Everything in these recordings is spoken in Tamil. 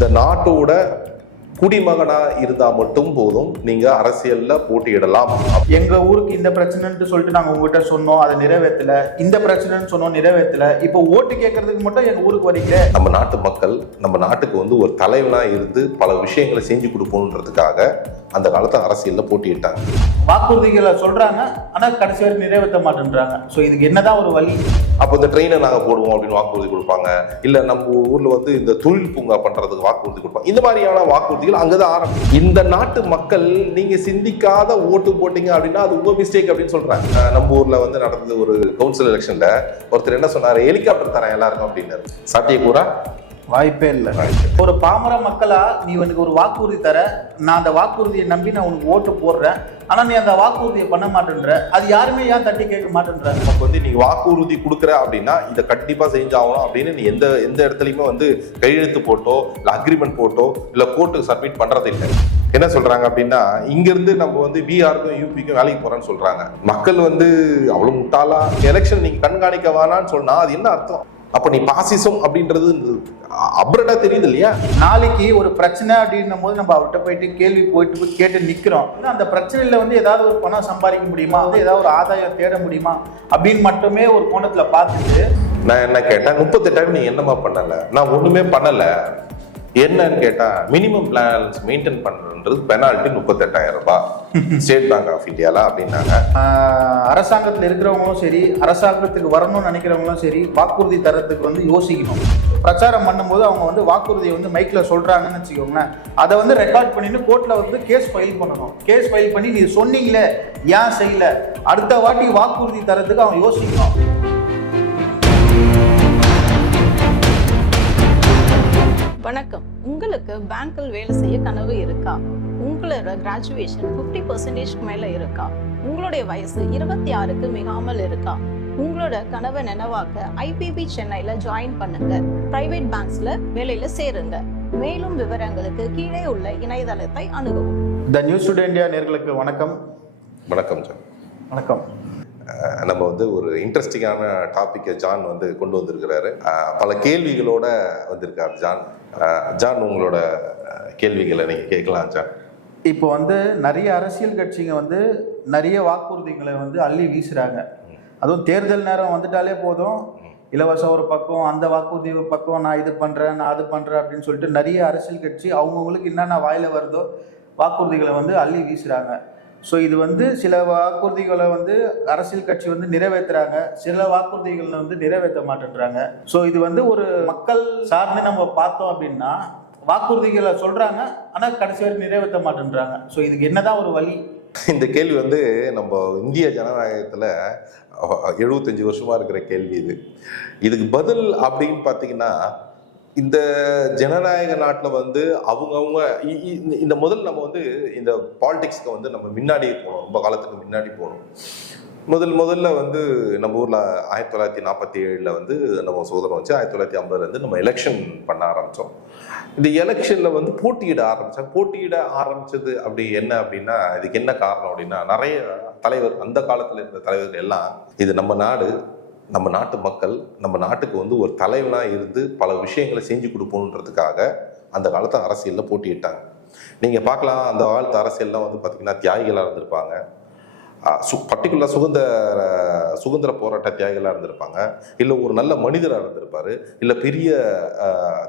இந்த நாட்டோட குடிமகனா இருந்தா மட்டும் போதும் நீங்க அரசியல்ல போட்டியிடலாம். எங்க ஊருக்கு இந்த பிரச்சனைன்னு சொல்லிட்டு நாங்க உங்ககிட்ட சொன்னோம், அதை நிறைவேற்றல. இந்த பிரச்சனைன்னு சொன்னோம், நிறைவேற்றல. இப்போ ஓட்டு கேட்கறதுக்கு மட்டும் எங்க ஊருக்கு வரீங்க. நம்ம நாட்டு மக்கள் நம்ம நாட்டுக்கு வந்து ஒரு தலைவனா இருந்து பல விஷயங்களை செஞ்சு கொடுக்கணுன்றதுக்காக அந்த காலத்துல அரசியல்ல போட்டியிட்டாங்க. வாக்குறுதிகளை சொல்றாங்க, ஆனா கடைசி வரை நிறைவேற்ற மாட்டேன்றாங்க. ஸோ இதுக்கு என்னதான் ஒரு வழி? அப்போ இந்த ட்ரெயினை நாங்க போடுவோம் அப்படின்னு வாக்குறுதி கொடுப்பாங்க, இல்ல நம்ம ஊர்ல வந்து இந்த தொழில் பூங்கா பண்றதுக்கு வாக்குறுதி கொடுப்பாங்க. இந்த மாதிரியான வாக்குறுதிகள் அங்கதான் ஆரம்பம். இந்த நாட்டு மக்கள் நீங்க சிந்திக்காத ஓட்டு போட்டீங்க அப்படின்னா அது உங்க மிஸ்டேக் அப்படின்னு சொல்றாங்க. நம்ம ஊர்ல வந்து நடந்தது ஒரு கவுன்சில் எலெக்ஷன்ல ஒருத்தர் என்ன சொன்னாரு, ஹெலிகாப்டர் தரேன் எல்லாருக்கும் அப்படின்னாரு. சாத்தியக்கூறா? வாய்ப்பே இல்லை. ஒரு பாமர மக்களா நீ எனக்கு ஒரு வாக்குறுதி தர, நான் அந்த வாக்குறுதியை நம்பி நான் உனக்கு ஓட்டு போடுறேன், ஆனா நீ அந்த வாக்குறுதியை பண்ண மாட்டேன்ற, அது யாருமே ஏன் தட்டி கேட்க மாட்டேன்றாங்க. நமக்கு வந்து நீ வாக்குறுதி கொடுக்குற அப்படின்னா இதை கண்டிப்பா செஞ்சாகணும் அப்படின்னு நீ எந்த இடத்துலையுமே வந்து கையெழுத்து போட்டோ இல்லை அக்ரிமெண்ட் போட்டோ இல்லை கோர்ட்டுக்கு சப்மிட் பண்றது இல்லை. என்ன சொல்றாங்க அப்படின்னா, இங்க இருந்து நம்ம வந்து பீகாருக்கும் யூபிக்கும் வேலைக்கு போறோம்னு சொல்றாங்க. மக்கள் வந்து அவ்வளவு முட்டாளா எலெக்ஷன் நீங்க கண்காணிக்க வேணான்னு சொன்னா அது என்ன அர்த்தம்? அப்ப நீ பாசிசம் அப்படின்றது அப்ரடா தெரியுது இல்லையா? நாளைக்கு ஒரு பிரச்சனை அப்படின்னும் போது நம்ம அவர்கிட்ட போயிட்டு போய் கேட்டு நிக்கிறோம். அந்த பிரச்சனையில வந்து ஏதாவது ஒரு பணம் சம்பாதிக்க முடியுமா, ஏதாவது ஒரு ஆதாயம் தேட முடியுமா அப்படின்னு மட்டுமே ஒரு கோணத்துல பார்த்துட்டு நான் என்ன கேட்டேன், 38,000 நீ என்னமா பண்ணல? நான் ஒண்ணுமே பண்ணல. என்னன்னு கேட்டா, மினிமம் பேலன்ஸ் மெயின்டைன் பண்றது பெனால்ட்டி 38,000 ரூபாய் ஸ்டேட் பேங்க் ஆஃப் இந்தியால அப்படின்னாங்க. அரசாங்கத்தில் இருக்கிறவங்களும் சரி, அரசாங்கத்துக்கு வரணும்னு நினைக்கிறவங்களும் சரி, வாக்குறுதி தரத்துக்கு வந்து யோசிக்கணும். பிரச்சாரம் பண்ணும்போது அவங்க வந்து வாக்குறுதியை வந்து மைக்ல சொல்றாங்கன்னு வச்சுக்கோங்களேன், அதை வந்து ரெக்கார்ட் பண்ணிட்டு கோர்ட்ல வந்து கேஸ் ஃபைல் பண்ணணும். கேஸ் ஃபைல் பண்ணி நீ சொன்னீங்களே ஏன் செய்யல, அடுத்த வாட்டி வாக்குறுதி தரத்துக்கு அவங்க யோசிக்கணும். வணக்கம். உங்களுக்கு பேங்க்கில் வேலை செய்ய கனவு இருக்கா? உங்களோட கிராஜுவேஷன் 50% மேல இருக்கா? உங்களுடைய வயசு 26க்கு மிகாமல் இருக்கா? உங்களோட கனவை நினைவாக்க ஐபிபி சென்னையில ஜாயின் பண்ணுங்க. பிரைவேட் பேங்க்ஸ்ல வேலையில சேருங்க. மேலும் விவரங்களுக்கு கீழே உள்ள இணையதளத்தை அணுகவும். த நியூஸ் டுடே இந்தியா நேயர்களுக்கு வணக்கம். வணக்கம் சார். வணக்கம். நம்ம வந்து ஒரு இன்ட்ரெஸ்டிங்கான டாபிக்கை ஜான் வந்து கொண்டு வந்திருக்கிறாரு. பல கேள்விகளோட வந்திருக்காரு ஜான். உங்களோட கேள்விகளை நீங்க கேட்கலாம் ஜான். இப்போ வந்து நிறைய அரசியல் கட்சிங்க வந்து நிறைய வாக்குறுதிகளை வந்து அள்ளி வீசுறாங்க. அதுவும் தேர்தல் நேரம் வந்துட்டாலே போதும், இலவசம் ஒரு பக்கம், அந்த வாக்குறுதி ஒரு பக்கம், நான் இது பண்றேன், நான் அது பண்றேன் அப்படின்னு சொல்லிட்டு நிறைய அரசியல் கட்சி அவங்கவுங்களுக்கு என்னென்ன வாயில வருதோ வாக்குறுதிகளை வந்து அள்ளி வீசுறாங்க. ஸோ இது வந்து சில வாக்குறுதிகளை வந்து அரசியல் கட்சி வந்து நிறைவேற்றுறாங்க, சில வாக்குறுதிகளை வந்து நிறைவேற்ற மாட்டேன்றாங்க. ஸோ இது வந்து ஒரு மக்கள் சார்ந்து நம்ம பார்த்தோம் அப்படின்னா, வாக்குறுதிகளை சொல்றாங்க, ஆனால் கடைசி வரை நிறைவேற்ற மாட்டேன்றாங்க. ஸோ இதுக்கு என்னதான் ஒரு வழி? இந்த கேள்வி வந்து நம்ம இந்திய ஜனநாயகத்துல 75 வருஷமா இருக்கிற கேள்வி இது. இதுக்கு பதில் அப்படின்னு பார்த்தீங்கன்னா, இந்த ஜனநாயக நாட்டில் வந்து அவங்கவுங்க இந்த முதல் நம்ம வந்து இந்த பாலிடிக்ஸ்க்கு வந்து நம்ம முன்னாடி போகணும், ரொம்ப காலத்துக்கு முன்னாடி போகணும். முதல்ல வந்து நம்ம ஊரில் 1947 வந்து நம்ம சுதந்திரம் வச்சு 1950 நம்ம எலெக்ஷன் பண்ண ஆரம்பித்தோம். இந்த எலெக்ஷனில் வந்து போட்டியிட ஆரம்பிச்சது அப்படி என்ன அப்படின்னா, இதுக்கு என்ன காரணம் அப்படின்னா, நிறைய தலைவர் அந்த காலத்தில் இருந்த தலைவர்கள் எல்லாம் இது நம்ம நாடு, நம்ம நாட்டு மக்கள் நம்ம நாட்டுக்கு வந்து ஒரு தலைவனா இருந்து பல விஷயங்களை செஞ்சு கொடுப்போன்றதுக்காக அந்த காலத்து அரசியல்ல போட்டியிட்டாங்க. நீங்க பார்க்கலாம், அந்த காலத்து அரசியல்லாம் வந்து பார்த்தீங்கன்னா தியாகிகளா இருந்திருப்பாங்க. பர்டிகுலர் சுதந்திர போராட்ட தியாகிகளா இருந்திருப்பாங்க, இல்லை ஒரு நல்ல மனிதராக இருந்திருப்பாரு, இல்லை பெரிய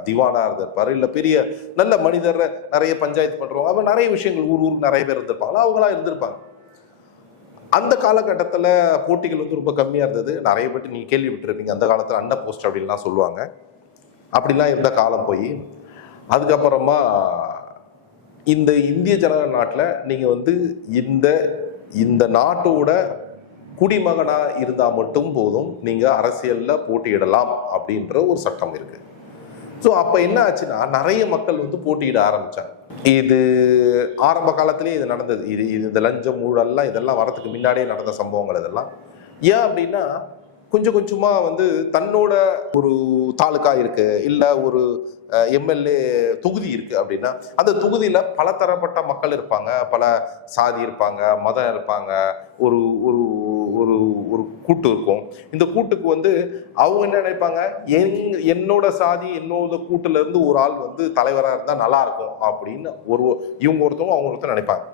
திவானா இருந்திருப்பாரு, இல்லை பெரிய நல்ல மனிதர், நிறைய பஞ்சாயத்து பண்றவங்க, அவன் நிறைய விஷயங்கள் ஊருக்கு நிறைய பேர் இருந்திருப்பாங்க, அவங்களா இருந்திருப்பாங்க. அந்த காலகட்டத்தில் போட்டிகள் வந்து ரொம்ப கம்மியாக இருந்தது. நிறைய பேர் நீங்கள் கேள்விப்பட்டிருப்பீங்க, அந்த காலத்தில் அண்ட போஸ்ட் அப்படின்லாம் சொல்லுவாங்க. அப்படிலாம் இருந்த காலம் போய் அதுக்கப்புறமா இந்த இந்திய ஜனநாயக நாட்டில் நீங்கள் வந்து இந்த நாட்டோட குடிமகனா இருந்தால் மட்டும் போதும் நீங்கள் அரசியலில் போட்டியிடலாம் அப்படின்ற ஒரு சட்டம் இருக்கு. ஸோ அப்போ என்ன ஆச்சுன்னா, நிறைய மக்கள் வந்து போட்டியிட ஆரம்பித்தாங்க. இது ஆரம்ப காலத்திலேயே இது நடந்தது. இந்த லஞ்சம் ஊழல்லாம் இதெல்லாம் வரதுக்கு முன்னாடியே நடந்த சம்பவங்கள் இதெல்லாம். ஏன் அப்படின்னா, கொஞ்சம் கொஞ்சமாக வந்து தன்னோட ஒரு தாலுக்கா இருக்கு, இல்லை ஒரு எம்எல்ஏ தொகுதி இருக்கு அப்படின்னா, அந்த தொகுதியில் பல தரப்பட்ட மக்கள் இருப்பாங்க, பல சாதி இருப்பாங்க, மதம் இருப்பாங்க, ஒரு ஒரு ஒரு ஒரு கூட்டு இருக்கும். இந்த கூட்டுக்கு வந்து அவங்க என்ன நினைப்பாங்க, என்னோட சாதி என்னோட கூட்டுல இருந்து ஒரு ஆள் வந்து தலைவராக இருந்தா நல்லா இருக்கும் அப்படின்னு இவங்க ஒருத்தவங்க அவங்க ஒருத்தர் நினைப்பாங்க.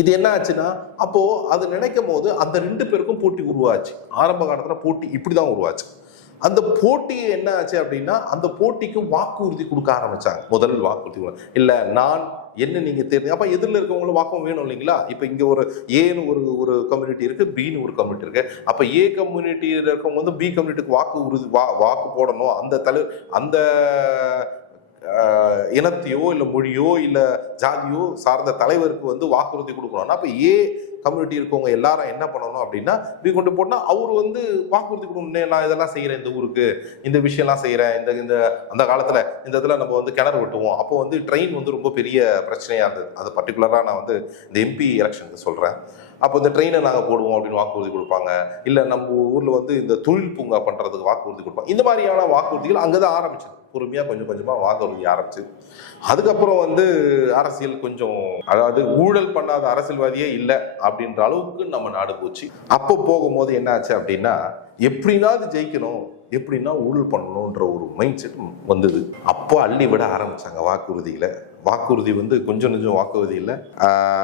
இது என்ன ஆச்சுன்னா, அப்போ அது நினைக்கும் போது அந்த 2 பேருக்கும் போட்டி உருவாச்சு. ஆரம்ப காலத்துல போட்டி இப்படிதான் உருவாச்சு. அந்த போட்டி என்ன ஆச்சு அப்படின்னா, அந்த போட்டிக்கு வாக்குறுதி கொடுக்க ஆரம்பிச்சாங்க. முதல் வாக்குறுதி இல்ல, நான் என்ன நீங்க தெரிஞ்சு, அப்ப எதிரில் இருக்கவங்களும் வாக்கும் வேணும் இல்லைங்களா? இப்ப இங்க ஒரு ஏன்னு ஒரு கம்யூனிட்டி இருக்கு, பின்னு ஒரு கம்யூனிட்டி இருக்கு. அப்ப ஏ கம்யூனிட்டியில இருக்கவங்க வந்து பி கம்யூனிட்டிக்கு வாக்கு போடணும். அந்த இனத்தையோ இல்ல மொழியோ இல்ல ஜாதியோ சார்ந்த தலைவருக்கு வந்து வாக்குறுதி கொடுக்கணும்னா, அப்ப ஏ கம்யூனிட்டி இருக்கவங்க எல்லாரும் என்ன பண்ணணும் அப்படின்னா, பி கொண்டு போட்டா அவரு வந்து வாக்குறுதி கொடுக்கணும். நான் இதெல்லாம் செய்யறேன், இந்த ஊருக்கு இந்த விஷயம்லாம் செய்யறேன், இந்த அந்த காலத்துல இந்த இதுல நம்ம வந்து கிணறு வெட்டுவோம். அப்போ வந்து ட்ரெயின் வந்து ரொம்ப பெரிய பிரச்சனையா இருந்தது. அது பர்டிகுலரா நான் வந்து இந்த எம்பி எலெக்ஷனுக்கு சொல்றேன். அப்போ இந்த ட்ரெயினை நாங்கள் போடுவோம் அப்படின்னு வாக்குறுதி கொடுப்பாங்க. இல்லை நம்ம ஊரில் வந்து இந்த தொழில் பூங்கா பண்ணுறதுக்கு வாக்குறுதி கொடுப்பாங்க. இந்த மாதிரியான வாக்குறுதிகள் அங்கே தான் ஆரம்பிச்சது. பொறுமையாக கொஞ்சம் கொஞ்சமாக வாக்குறுதி ஆரம்பிச்சு, அதுக்கப்புறம் வந்து அரசியல் கொஞ்சம், அதாவது ஊழல் பண்ணாத அரசியல்வாதியே இல்லை அப்படின்ற அளவுக்கு நம்ம நாடு போச்சு. அப்போ போகும்போது என்ன ஆச்சு அப்படின்னா, எப்படின்னா அது ஜெயிக்கணும், எப்படின்னா ஊழல் பண்ணணுன்ற ஒரு மைண்ட் செட் வந்தது. அப்போ அள்ளி விட ஆரம்பிச்சாங்க வாக்குறுதிகளை. வாக்குறுதி வந்து கொஞ்சம் வாக்குறுதி இல்லை.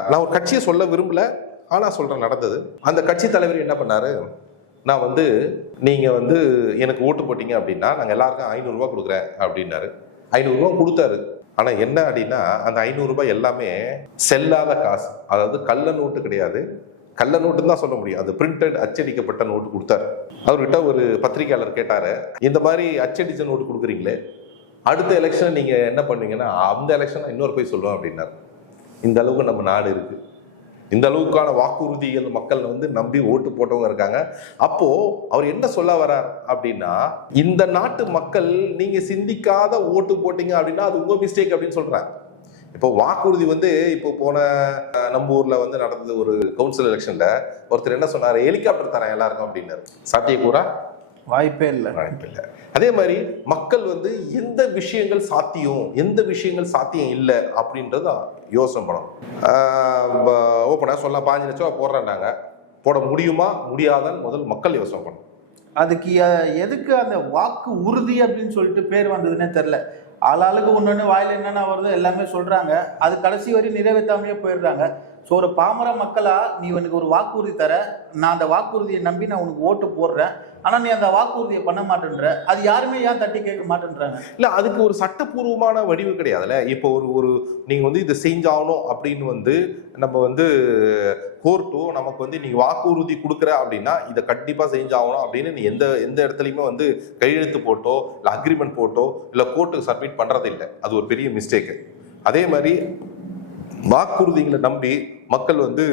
நான் ஒரு கட்சியை சொல்ல விரும்பல, ஆனா சொல்றேன் நடந்தது. அந்த கட்சி தலைவர் என்ன பண்ணாரு, நான் வந்து நீங்க வந்து எனக்கு ஓட்டு போட்டீங்க அப்படின்னா நாங்க எல்லாருக்கும் 500 ரூபாய் கொடுக்குறேன் அப்படின்னாரு. 500 ரூபாய் கொடுத்தாரு. ஆனா என்ன அப்படின்னா, அந்த 500 ரூபாய் எல்லாமே செல்லாத காசு. அதாவது கள்ள நோட்டு கிடையாது, கள்ள நோட்டுன்னு தான் சொல்ல முடியும். அது பிரிண்டட் அச்சடிக்கப்பட்ட நோட்டு கொடுத்தாரு. அவர்கிட்ட ஒரு பத்திரிகையாளர் கேட்டாரு, இந்த மாதிரி அச்சடிச்ச நோட்டு கொடுக்குறீங்களே, அடுத்த எலெக்ஷன் நீங்க என்ன பண்ணுவீங்கன்னா, அந்த எலெக்ஷன் இன்னொரு போய் சொல்லுவேன் அப்படின்னாரு. இந்த அளவுக்கு நம்ம நாடு இருக்கு. இந்த அளவுக்கான வாக்குறுதிகள் மக்கள் வந்து நம்பி ஓட்டு போட்டவங்க இருக்காங்க. அப்போ அவர் என்ன சொல்ல வர்றார் அப்படின்னா, இந்த நாட்டு மக்கள் நீங்க சிந்திக்காத ஓட்டு போட்டீங்க அப்படின்னா அது உங்க மிஸ்டேக் அப்படின்னு சொல்றாங்க. இப்போ வாக்குறுதி வந்து இப்போ போன நம்ம ஊர்ல வந்து நடந்தது ஒரு கவுன்சில் எலெக்ஷன்ல ஒருத்தர் என்ன சொன்னாரு, ஹெலிகாப்டர் தரேன் எல்லாருக்கும் அப்படின்னாரு. சாத்தியக்கூறா? வாய்ப்பே இல்லை. அதே மாதிரி மக்கள் வந்து எந்த விஷயங்கள் சாத்தியம், எந்த விஷயங்கள் சாத்தியம் இல்லை அப்படின்றத யோசனை பண்ணணும். ஓப்பனா சொல்லலாம், 5 லட்சம் ரூபா போடுறாங்க, போட முடியுமா முடியாதான்னு முதல் மக்கள் யோசனை பண்ணணும். அதுக்கு எதுக்கு அந்த வாக்கு உறுதி அப்படின்னு சொல்லிட்டு பேர் வந்ததுன்னே தெரில. ஆளாளுக்கு ஒன்று வாயில் என்னென்ன வருதோ எல்லாமே சொல்கிறாங்க, அது கடைசி வரையும் நிறைவேற்றாமையே போயிடுறாங்க. ஸோ ஒரு பாமர மக்களா, நீ எனக்கு ஒரு வாக்குறுதி தர, நான் அந்த வாக்குறுதியை நம்பி நான் உனக்கு ஓட்டு போடுறேன், ஆனால் நீ அந்த வாக்குறுதியை பண்ண மாட்டேன்ற, அது யாருமே ஏன் தட்டி கேட்க மாட்டேன்றாங்க? இல்லை, அதுக்கு ஒரு சட்டப்பூர்வமான வடிவு கிடையாதுல்ல. இப்போ ஒரு நீங்கள் வந்து இதை செஞ்சாகணும் அப்படின்னு வந்து நம்ம வந்து கோர்ட்டோ நமக்கு வந்து நீங்கள் வாக்குறுதி கொடுக்குற அப்படின்னா இதை கண்டிப்பாக செஞ்சாகணும் அப்படின்னு நீ எந்த இடத்துலையுமே வந்து கையெழுத்து போட்டோ இல்லை அக்ரிமெண்ட் போட்டோ இல்லை கோர்ட்டுக்கு சப்மிட் பண்ணுறது இல்லை. அது ஒரு பெரிய மிஸ்டேக்கு. அதே மாதிரி வாக்குறுதிகளை நம்பி மக்கள் வந்து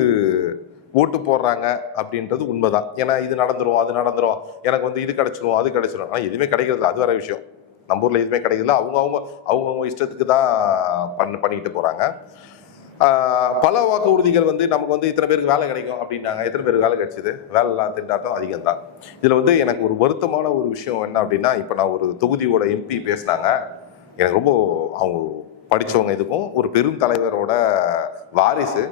ஓட்டு போடுறாங்க அப்படின்றது உண்மைதான். ஏன்னா இது நடந்துரும், அது நடந்துரும், எனக்கு வந்து இது கிடைச்சிரும், அது கிடைச்சிரும். ஆனால் எதுவுமே கிடைக்கிறது அது வேற விஷயம். நம்ம ஊர்ல எதுவுமே கிடைக்கல. அவங்க இஷ்டத்துக்கு தான் பண்ணிக்கிட்டு போறாங்க. பல வாக்குறுதிகள் வந்து நமக்கு வந்து இத்தனை பேருக்கு வேலை கிடைக்கும் அப்படின்னாங்க. எத்தனை பேருக்கு வேலை கிடைச்சது? வேலை இல்லாத திண்டாட்டம் அதிகம் தான். இதுல வந்து எனக்கு ஒரு வருத்தமான ஒரு விஷயம் என்ன அப்படின்னா, இப்போ நான் ஒரு தொகுதியோட எம்பி பேசினாங்க. எனக்கு ரொம்ப அவங்க படிச்சவங்க, இதுக்கும் ஒரு பெரும் தலைவரோட வாரிசு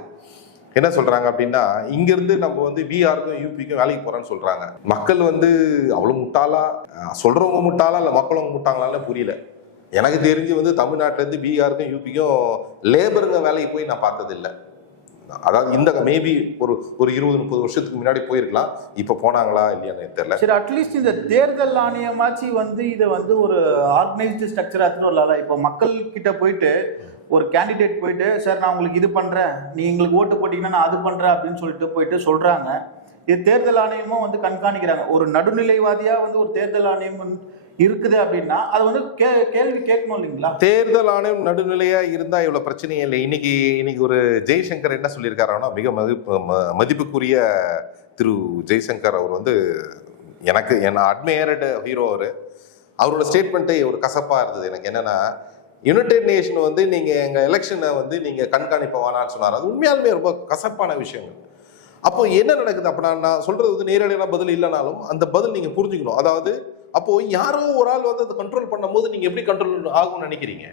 என்ன சொல்றாங்க அப்படின்னா, இங்கிருந்து நம்ம வந்து பிஆருக்கும் யூபிக்கும் வேலைக்கு போறேன்னு சொல்றாங்க. மக்கள் வந்து அவ்வளவு முட்டாளா, சொல்றவங்க முட்டாளா இல்ல மக்களவங்க முட்டாங்களான்னு புரியல. எனக்கு தெரிஞ்சு வந்து தமிழ்நாட்டுல இருந்து பிஆருக்கும் யூபிக்கும் லேபருங்க வேலைக்கு போய் நான் பார்த்தது இல்லை. அதாவது இந்த மேபி ஒரு 20-30 வருஷத்துக்கு முன்னாடி போயிருக்கலாம். இப்ப போனாங்களா இல்லையான்னு தெரியல. சரி, அட்லீஸ்ட் இந்த தேர்தல் ஆணையமாச்சு வந்து இதை வந்து ஒரு ஆர்கனைஸ்டு ஸ்ட்ரக்சரா எடுத்துன்னு. இப்போ மக்கள் கிட்ட போயிட்டு ஒரு கேண்டிடேட் போயிட்டு, சார் நான் உங்களுக்கு இது பண்றேன், நீ எங்களுக்கு ஓட்டு போட்டீங்கன்னா நான் அது பண்றேன் அப்படின்னு சொல்லிட்டு போயிட்டு சொல்றாங்க. இது தேர்தல் ஆணையமும் வந்து கண்காணிக்கிறாங்க. ஒரு நடுநிலைவாதியா வந்து ஒரு தேர்தல் ஆணையம் இருக்குது அப்படின்னா அது வந்து கேள்வி கேட்கணும் இல்லைங்களா? தேர்தல் ஆணையம் நடுநிலையா இருந்தா இவ்வளவு பிரச்சனையே இல்லை. இன்னைக்கு ஒரு ஜெய்சங்கர் என்ன சொல்லியிருக்காருன்னா, மிக மதிப்புக்குரிய திரு ஜெய்சங்கர் அவர் வந்து எனக்கு என்ன அட்மையர்டு ஹீரோ. அவரோட ஸ்டேட்மெண்ட்டே ஒரு கசப்பா இருந்தது எனக்கு. என்னன்னா, யுனைடெட் நேஷன் வந்து நீங்க எங்க எலெக்ஷனை வந்து நீங்க கண்காணிப்ப வேணான்னு சொன்னார். அது உண்மையாலுமே ரொம்ப கசப்பான விஷயங்கள். அப்போ என்ன நடக்குது? அப்ப நான் சொல்றது வந்து நேரடியான பதில் இல்லைனாலும் அந்த பதில் நீங்க புரிஞ்சுக்கணும். அதாவது அப்போ யாரோ ஒரு ஆள் வந்து அதை கண்ட்ரோல் பண்ணும் போது நீங்க எப்படி கண்ட்ரோல் ஆகும்னு நினைக்கிறீங்க?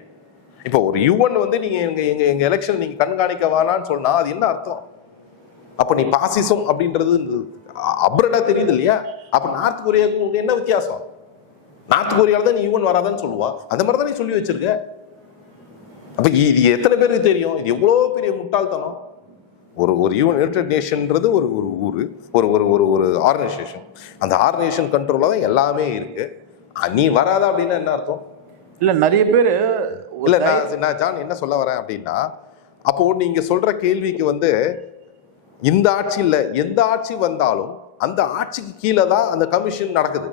இப்போ ஒரு யுஎன் வந்து நீங்க எங்க எலெக்ஷன் நீங்க கண்காணிக்க வேணான்னு சொன்னா அது என்ன அர்த்தம்? அப்ப நீ பாசிசம் அப்படின்றது அப்ரடா தெரியுது இல்லையா? அப்ப நார்த் கொரியாவுக்கு என்ன வித்தியாசம்? நார்த் கொரியால தான் நீ யூஎன் வராதான்னு சொல்லுவான். அந்த மாதிரி தான் நீ சொல்லி வச்சிருக்க. அப்ப இது எத்தனை பேருக்கு தெரியும்? இது எவ்வளவு பெரிய முட்டாள்தனம். ஒரு யுனைடெட் நேஷன்ன்றது ஒரு ஒரு ஊர், ஒரு ஒரு ஒரு ஒரு ஆர்கனைசேஷன். அந்த ஆர்கனைசேஷன் கண்ட்ரோல்ல தான் எல்லாமே இருக்கு. நீ வராத அப்படின்னா என்ன அர்த்தம்? இல்ல நிறைய பேர் இல்ல நான் ஜான் என்ன சொல்ல வரேன் அப்படின்னா, அப்போ நீங்க சொல்ற கேள்விக்கு வந்து இந்த ஆட்சி இல்ல, எந்த ஆட்சி வந்தாலும் அந்த ஆட்சிக்கு கீழே தான் அந்த கமிஷன் நடக்குது.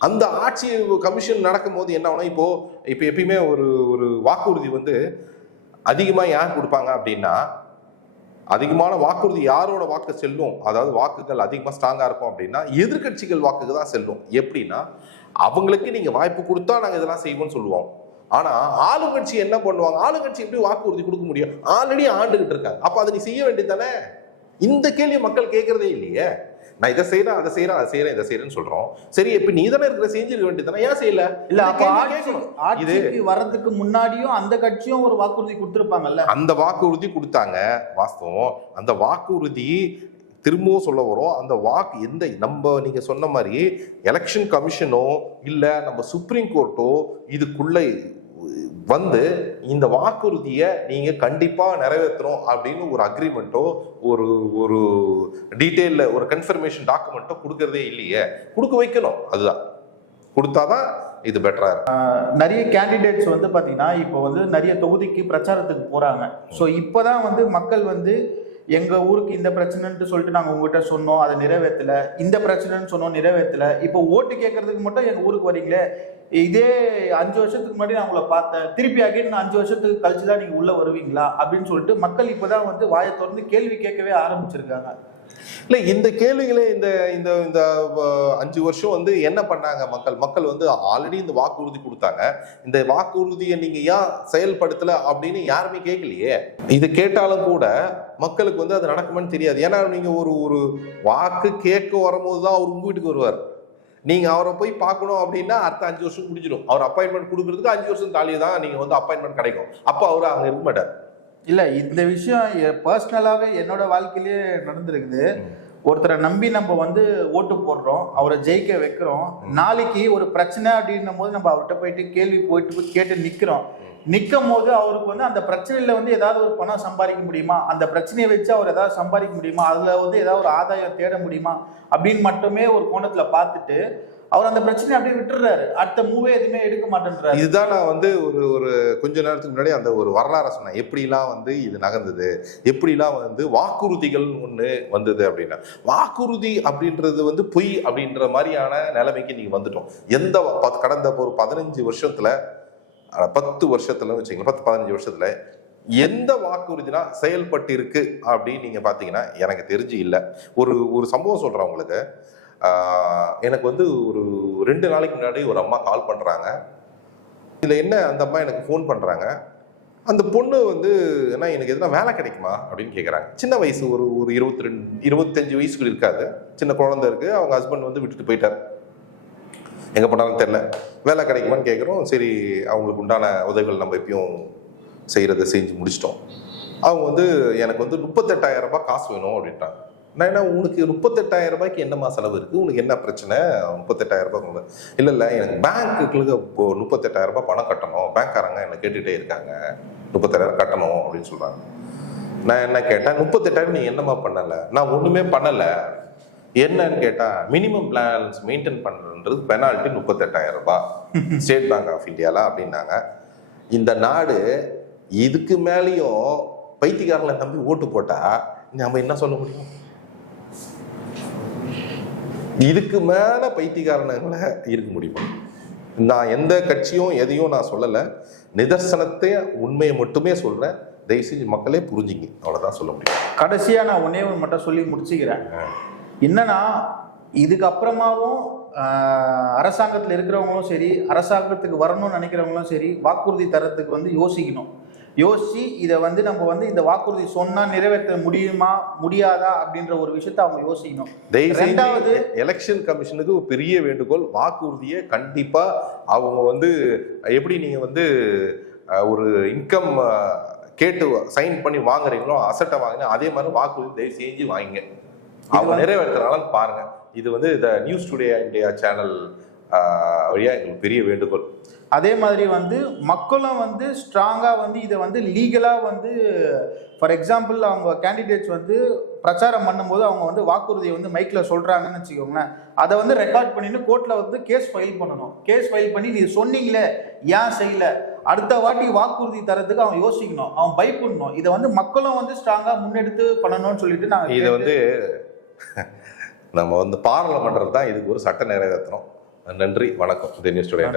அந்த ஆட்சி கமிஷன் நடக்கும் போது என்ன ஆகும்? இப்போ எப்பயுமே ஒரு ஒரு வாக்குறுதி வந்து அதிகமா யார் கொடுப்பாங்க அப்படின்னா, அதிகமான வாக்குறுதி யாரோட வாக்கு செல்லும், அதாவது வாக்குகள் அதிகமா ஸ்ட்ராங்கா இருக்கும் அப்படின்னா எதிர்கட்சிகள் வாக்குக்கு தான் செல்லும். எப்படின்னா, அவங்களுக்கு நீங்க வாய்ப்பு கொடுத்தா நாங்க இதெல்லாம் செய்வோம்னு சொல்லுவோம். ஆனா ஆளுங்கட்சி என்ன பண்ணுவாங்க? ஆளுங்கட்சி எப்படி வாக்குறுதி கொடுக்க முடியும்? ஆல்ரெடி ஆண்டுகிட்டு இருக்காங்க. அப்ப அதை நீ செய்ய வேண்டியது தானே? இந்த கேள்வி மக்கள் கேட்கறதே இல்லையே. நான் இதை செய்யறேன், அதை செய்யறேன், அதை செய்யறேன், இதை செய்யறேன்னு சொல்றோம். சரி, இப்ப நீ தானே இருக்கிற, செஞ்சிருக்க வேண்டியது தானே? ஏன் செய்யல? இல்ல அப்ப ஆட்சிக்கு வர்றதுக்கு முன்னாடியும் அந்த கட்சியும் ஒரு வாக்குறுதி கொடுத்திருப்பாங்கல்ல. அந்த வாக்குறுதி கொடுத்தாங்க, வாஸ்தவம். அந்த வாக்குறுதி திரும்பவும் சொல்ல வரும். அந்த வாக்கு எந்த நம்ம நீங்க சொன்ன மாதிரி எலெக்ஷன் கமிஷனோ இல்ல நம்ம சுப்ரீம் கோர்ட்டோ இதுக்குள்ள வந்து இந்த வாக்குறுதியை நீங்க கண்டிப்பா நிறைவேற்றணும் அப்படின்னு ஒரு அக்ரிமெண்ட்டோ ஒரு ஒரு டீட்டெயில்ல ஒரு கன்ஃபர்மேஷன் டாக்குமெண்ட்டோ கொடுக்கறதே இல்லையே. கொடுக்க வைக்கணும். அதுதான் கொடுத்தாதான் இது பெட்டரா இருக்கும். நிறைய கேண்டிடேட்ஸ் வந்து பாத்தீங்கன்னா இப்போ வந்து நிறைய தொகுதிக்கு பிரச்சாரத்துக்கு போறாங்க. ஸோ இப்போதான் வந்து மக்கள் வந்து எங்க ஊருக்கு இந்த பிரச்சனைன்னு சொல்லிட்டு நாங்க உங்ககிட்ட சொன்னோம், அதை நிறைவேற்றல, இந்த பிரச்சனைன்னு சொன்னோம், நிறைவேற்றல. இப்போ ஓட்டு கேட்கறதுக்கு மட்டும் எங்க ஊருக்கு வரீங்களே, இதே 5 வருஷத்துக்கு முன்னாடி நான் உங்களை பார்த்தேன், திருப்பி அகைன் 5 வருஷத்துக்கு கழிச்சுதான் நீங்க உள்ள வருவீங்களா அப்படின்னு சொல்லிட்டு மக்கள் இப்பதான் வந்து வாயை திறந்து கேள்வி கேட்கவே ஆரம்பிச்சிருக்காங்க. இல்ல இந்த கேள்விகளே இந்த இந்த இந்த 5 வருஷம் வந்து என்ன பண்ணாங்க மக்கள் வந்து ஆல்ரெடி இந்த வாக்குறுதி கொடுத்தாங்க. இந்த வாக்குறுதியை நீங்க ஏன் செயல்படுத்தல அப்படின்னு யாருமே கேட்கலையே. இது கேட்டாலும் கூட மக்களுக்கு வந்து அது நடக்குமான்னு தெரியாது. ஏன்னா நீங்க ஒரு ஒரு வாக்கு கேட்க வரும்போது தான் அவர் உங்க வீட்டுக்கு வருவார். நீங்க அவரை போய் பார்க்கணும் அப்படின்னா அடுத்த 5 வருஷம் முடிஞ்சிடும். அவர் அப்பாயின்மெண்ட் கொடுக்கறதுக்கு 5 வருஷம் தாலியே தான் நீங்க வந்து அப்பாயின்மெண்ட் கிடைக்கும். அப்போ அவர் அங்க இருக்க மாட்டார். இல்ல இந்த விஷயம் பர்சனலாவே என்னோட வாழ்க்கையிலேயே நடந்திருக்குது. ஒருத்தரை நம்பி நம்ம வந்து ஓட்டு போடுறோம், அவரை ஜெயிக்க வைக்கிறோம். நாளைக்கு ஒரு பிரச்சனை அப்படின்னும் போது நம்ம அவர்கிட்ட போயிட்டு கேள்வி போயிட்டு கேட்டு நிற்கும் போது அவருக்கு வந்து அந்த பிரச்சனையில வந்து ஏதாவது ஒரு பணம் சம்பாதிக்க முடியுமா, அந்த பிரச்சனையை வச்சு அவர் ஏதாவது சம்பாதிக்க முடியுமா, அதுல வந்து ஏதாவது ஒரு ஆதாயம் தேட முடியுமா அப்படின்னு மட்டுமே ஒரு கோணத்துல பார்த்துட்டு அவர் அந்த பிரச்சனையை அப்படியே விட்டுறாரு. அடுத்த மூவே எதுவுமே எடுக்க மாட்டேன்றாரு. இதுதான் நான் வந்து ஒரு ஒரு கொஞ்ச நேரத்துக்கு முன்னாடி அந்த ஒரு வரலாறு சொன்னேன். எப்படிலாம் வந்து இது நகர்ந்தது, எப்படிலாம் வந்து வாக்குறுதிகள் ஒன்று வந்தது அப்படின்னா. வாக்குறுதி அப்படின்றது வந்து பொய் அப்படின்ற மாதிரியான நிலைமைக்கு நீங்க வந்துட்டோம். கடந்த ஒரு 15 வருஷத்துல 10 வருஷத்துல வச்சுக்கோங்க, 10-15 வருஷத்துல எந்த வாக்குறுதினா செயல்பட்டு இருக்கு அப்படின்னு நீங்க பாத்தீங்கன்னா எனக்கு தெரிஞ்சு இல்லை. ஒரு ஒரு சம்பவம் சொல்றேன் உங்களுக்கு. எனக்கு வந்து ஒரு 2 நாளைக்கு முன்னாடி ஒரு அம்மா கால் பண்றாங்க. இதுல என்ன, அந்த அம்மா எனக்கு ஃபோன் பண்றாங்க. அந்த பொண்ணு வந்து என்ன, எனக்கு எதுனா வேலை கிடைக்குமா அப்படின்னு கேட்குறாங்க. சின்ன வயசு, ஒரு ஒரு 22-25 வயசுக்கு இருக்காது. சின்ன குழந்தை இருக்கு. அவங்க ஹஸ்பண்ட் வந்து விட்டுட்டு போயிட்டார். எங்க போனாலும் தெரியல. வேலை கிடைக்குமான்னு கேட்குறோம். சரி, அவங்களுக்கு உண்டான உதவிகள் நம்ம எப்பயும் செய்யறதை செஞ்சு முடிச்சிட்டோம். அவங்க வந்து எனக்கு வந்து 38,000 ரூபாய் காசு வேணும் அப்படின்ட்டாங்க. நான் என்ன, உனக்கு 38,000 ரூபாய்க்கு என்னமா செலவு இருக்குது, உனக்கு என்ன பிரச்சனை? 38,000 ரூபாய் இல்லை எனக்கு பேங்க்குகளுக்கு 38,000 ரூபாய் பணம் கட்டணும், பேங்க்காரங்க என்னை கேட்டுகிட்டே இருக்காங்க, 38,000 கட்டணும் அப்படின்னு சொல்கிறாங்க. நான் என்ன கேட்டேன், 38,000 நீ என்னமா பண்ணலை? நான் ஒன்றுமே பண்ணலை. என்னன்னு கேட்டால், மினிமம் பேலன்ஸ் மெயின்டைன் பண்ணுறது பெனால்ட்டி 38,000 ரூபாய் ஸ்டேட் பேங்க் ஆஃப் இந்தியாவில் அப்படின்னாங்க. இந்த நாடு இதுக்கு மேலேயும் பைத்தியக்காரங்களை நம்பி ஓட்டு போட்டா நம்ம என்ன சொல்ல முடியும்? இதுக்கு மேல பைத்தியக்காரங்களை இருக்க முடியுமா? நான் எந்த கட்சியும் எதையும் நான் சொல்லலை, நிதர்சனத்தை உண்மையை மட்டுமே சொல்றேன். தயவு செஞ்சு மக்களே புரிஞ்சுங்க, அவ்வளவுதான் சொல்ல முடியும். கடைசியா நான் ஒன்னே ஒன்று மட்டும் சொல்லி முடிச்சுக்கிறேன். என்னன்னா, இதுக்கப்புறமாவும் அரசாங்கத்தில் இருக்கிறவங்களும் சரி, அரசாங்கத்துக்கு வரணும்னு நினைக்கிறவங்களும் சரி, வாக்குறுதி தரத்துக்கு வந்து யோசிக்கணும். யோசிச்சு இதை வந்து நம்ம வந்து இந்த வாக்குறுதி சொன்னா நிறைவேற்ற முடியுமா முடியாதா அப்படின்ற ஒரு விஷயத்த அவங்க யோசிக்கணும். ரெண்டாவது, எலெக்ஷன் கமிஷனுக்கு ஒரு பெரிய வேண்டுகோள், வாக்குறுதியை கண்டிப்பா அவங்க வந்து எப்படி நீங்க வந்து ஒரு இன்கம் கேட்டு சைன் பண்ணி வாங்குறீங்களோ, அசட்டை வாங்கினா அதே மாதிரி வாக்குறுதி தயவு செஞ்சு வாங்க. அவங்க நிறைவேற்றுறாங்கன்னு பாருங்க. இது வந்து இந்த நியூஸ் டுடே இந்தியா சேனல் வழியா எங்களுக்கு பெரிய வேண்டுகோள். அதே மாதிரி வந்து மக்களும் வந்து ஸ்ட்ராங்காக வந்து இதை வந்து லீகலாக வந்து ஃபார் எக்ஸாம்பிள் அவங்க கேண்டிடேட்ஸ் வந்து பிரச்சாரம் பண்ணும்போது அவங்க வந்து வாக்குறுதியை வந்து மைக்கில் சொல்கிறாங்கன்னு வச்சுக்கோங்களேன், அதை வந்து ரெக்கார்ட் பண்ணிட்டு கோர்ட்டில் வந்து கேஸ் ஃபைல் பண்ணணும். கேஸ் ஃபைல் பண்ணி நீ சொன்னீங்களே ஏன் செய்யலை, அடுத்த வாட்டி வாக்குறுதி தரத்துக்கு அவன் யோசிக்கணும், அவன் பயப்படணும். இதை வந்து மக்களும் வந்து ஸ்ட்ராங்காக முன்னெடுத்து பண்ணணும்னு சொல்லிட்டு நாங்கள் இதை வந்து நம்ம வந்து பாராளுமன்றம் தான் இதுக்கு ஒரு சட்ட நிறைவேற்றணும். நன்றி, வணக்கம். இது நியூஸ் டுடே.